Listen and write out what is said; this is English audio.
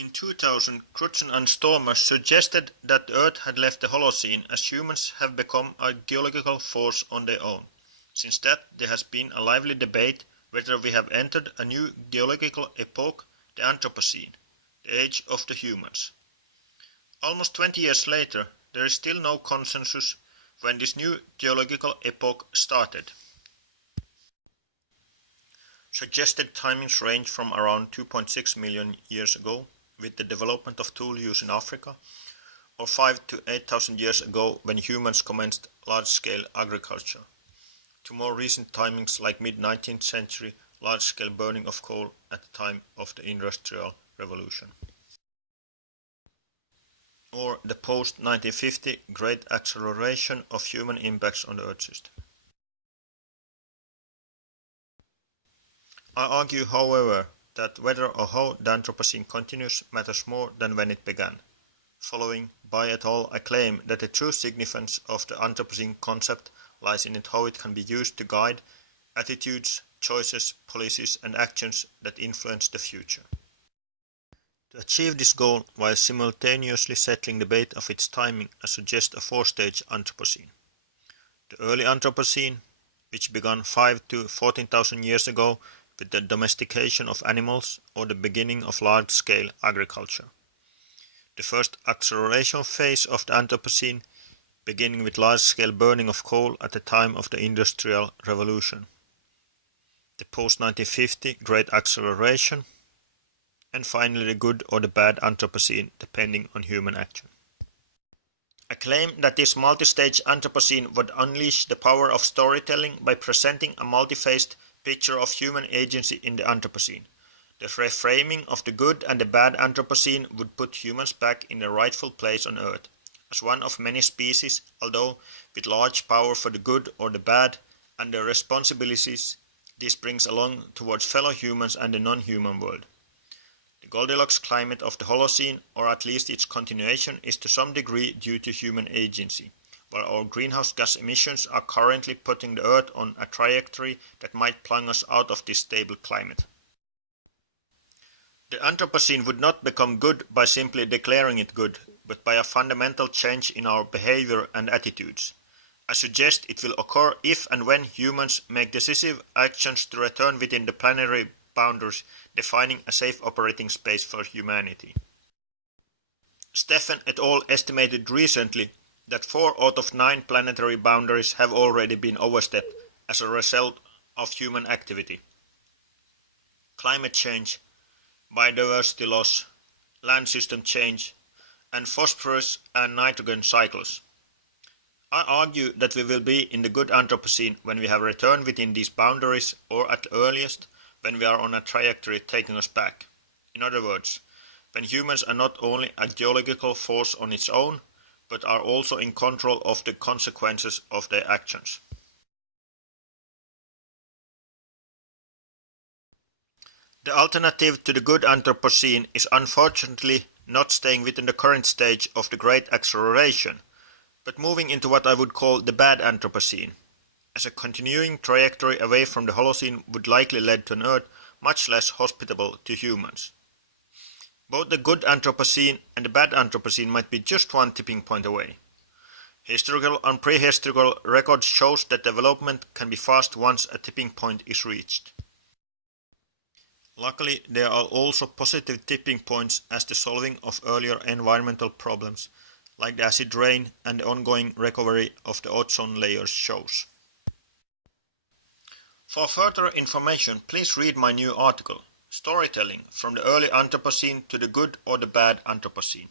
In 2000, Crutzen and Stormer suggested that the Earth had left the Holocene as humans have become a geological force on their own. Since that, there has been a lively debate whether we have entered a new geological epoch, the Anthropocene, the age of the humans. Almost 20 years later, there is still no consensus when this new geological epoch started. Suggested timings range from around 2.6 million years ago, with the development of tool use in Africa, or 5 to 8,000 years ago when humans commenced large-scale agriculture, to more recent timings like mid-19th century large-scale burning of coal at the time of the Industrial Revolution, or the post-1950 great acceleration of human impacts on the Earth system. I argue, however, that whether or how the Anthropocene continues matters more than when it began. Following by et al., I claim that the true significance of the Anthropocene concept lies in how it can be used to guide attitudes, choices, policies and actions that influence the future. To achieve this goal while simultaneously settling the debate of its timing, I suggest a four-stage Anthropocene. The early Anthropocene, which began 5 to 14,000 years ago with the domestication of animals or the beginning of large-scale agriculture. The first acceleration phase of the Anthropocene, beginning with large-scale burning of coal at the time of the Industrial Revolution. The post-1950 Great Acceleration, and finally the good or the bad Anthropocene, depending on human action. I claim that this multi-stage Anthropocene would unleash the power of storytelling by presenting a multi-phased picture of human agency in the Anthropocene. The reframing of the good and the bad Anthropocene would put humans back in their rightful place on Earth, as one of many species, although with large power for the good or the bad, and the responsibilities this brings along towards fellow humans and the non-human world. The Goldilocks climate of the Holocene, or at least its continuation, is to some degree due to human agency, while our greenhouse gas emissions are currently putting the Earth on a trajectory that might plunge us out of this stable climate. The Anthropocene would not become good by simply declaring it good, but by a fundamental change in our behavior and attitudes. I suggest it will occur if and when humans make decisive actions to return within the planetary boundaries, defining a safe operating space for humanity. Stephen et al. Estimated recently that 4 out of 9 planetary boundaries have already been overstepped as a result of human activity. Climate change, biodiversity loss, land system change, and phosphorus and nitrogen cycles. I argue that we will be in the good Anthropocene when we have returned within these boundaries, or at the earliest, when we are on a trajectory taking us back. In other words, when humans are not only a geological force on its own, but are also in control of the consequences of their actions. The alternative to the good Anthropocene is unfortunately not staying within the current stage of the Great Acceleration, but moving into what I would call the bad Anthropocene, as a continuing trajectory away from the Holocene would likely lead to an Earth much less hospitable to humans. Both the good Anthropocene and the bad Anthropocene might be just one tipping point away. Historical and prehistorical record shows that development can be fast once a tipping point is reached. Luckily, there are also positive tipping points as the solving of earlier environmental problems, like the acid rain and the ongoing recovery of the ozone layers shows. For further information, please read my new article, Storytelling from the Early Anthropocene to the Good or the Bad Anthropocene.